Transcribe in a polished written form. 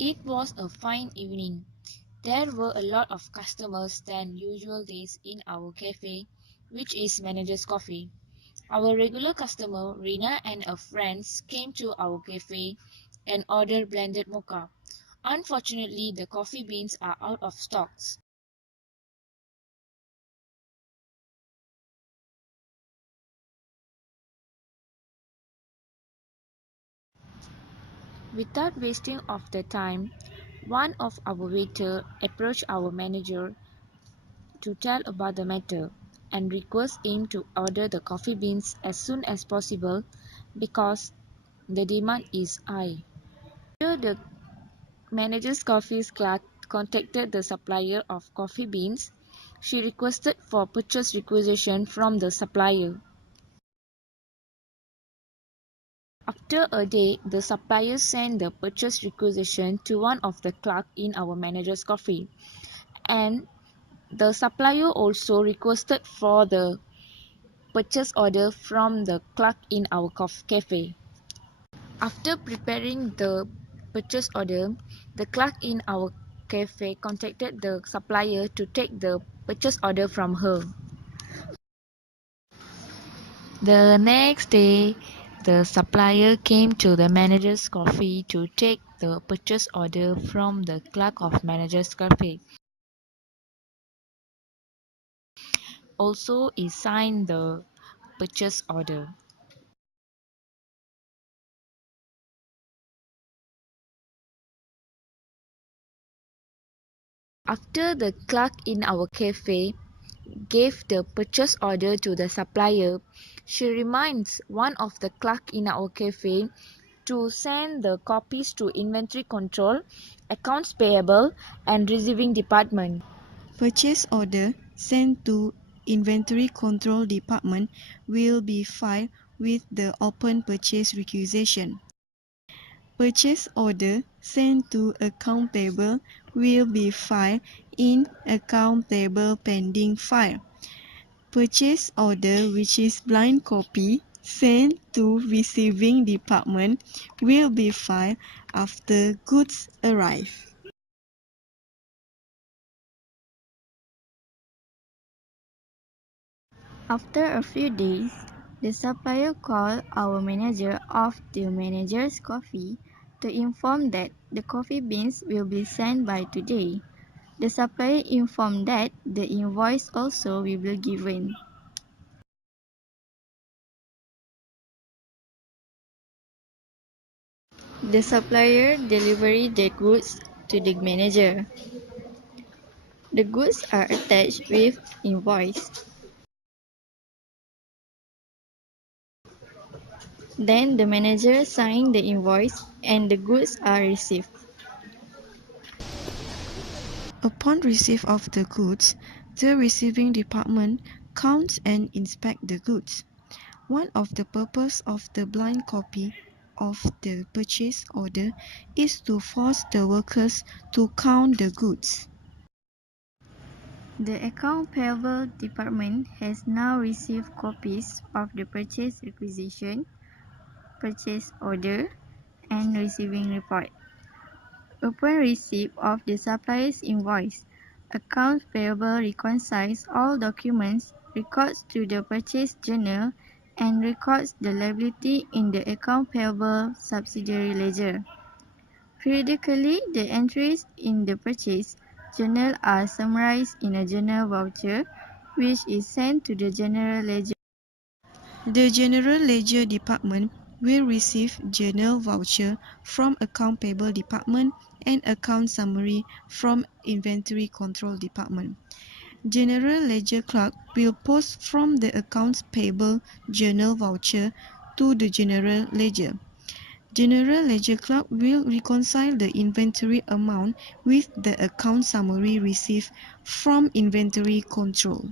It was a fine evening. There were a lot of customers than usual days in our cafe, which is Manager's Coffee. Our regular customer, Rina and her friends, came to our cafe and ordered blended mocha. Unfortunately, the coffee beans are out of stocks. Without wasting of the time, one of our waiter approached our manager to tell about the matter and request him to order the coffee beans as soon as possible because the demand is high. After the manager's coffee's clerk contacted the supplier of coffee beans, she requested for purchase requisition from the supplier. After a day, the supplier sent the purchase requisition to one of the clerks in our manager's coffee, and the supplier also requested for the purchase order from the clerk in our cafe. After preparing the purchase order, the clerk in our cafe contacted the supplier to take the purchase order from her. The next day, the supplier came to the manager's coffee to take the purchase order from the clerk of manager's cafe. Also, he signed the purchase order. After the clerk in our cafe gave the purchase order to the supplier, she reminds one of the clerk in our cafe to send the copies to inventory control, accounts payable, and receiving department. Purchase order sent to Inventory Control Department will be filed with the open purchase requisition. Purchase order sent to Account Payable will be filed in Account Payable pending file. Purchase order, which is blind copy, sent to Receiving Department will be filed after goods arrive. After a few days, the supplier called our manager of the manager's coffee to inform that the coffee beans will be sent by today. The supplier informed that the invoice also will be given. The supplier delivered the goods to the manager. The goods are attached with invoice. Then the manager signed the invoice and the goods are received. Upon receipt of the goods, the receiving department counts and inspects the goods. One of the purposes of the blind copy of the purchase order is to force the workers to count the goods. The account payable department has now received copies of the purchase requisition, purchase order, and receiving report. Upon receipt of the supplier's invoice, accounts payable reconciles all documents, records to the purchase journal, and records the liability in the account payable subsidiary ledger. Periodically, the entries in the purchase journal are summarized in a journal voucher, which is sent to the general ledger. The General Ledger Department will receive journal voucher from Account Payable Department and account summary from Inventory Control Department. General Ledger Clerk will post from the Accounts Payable journal voucher to the General Ledger. General Ledger Clerk will reconcile the inventory amount with the account summary received from Inventory Control.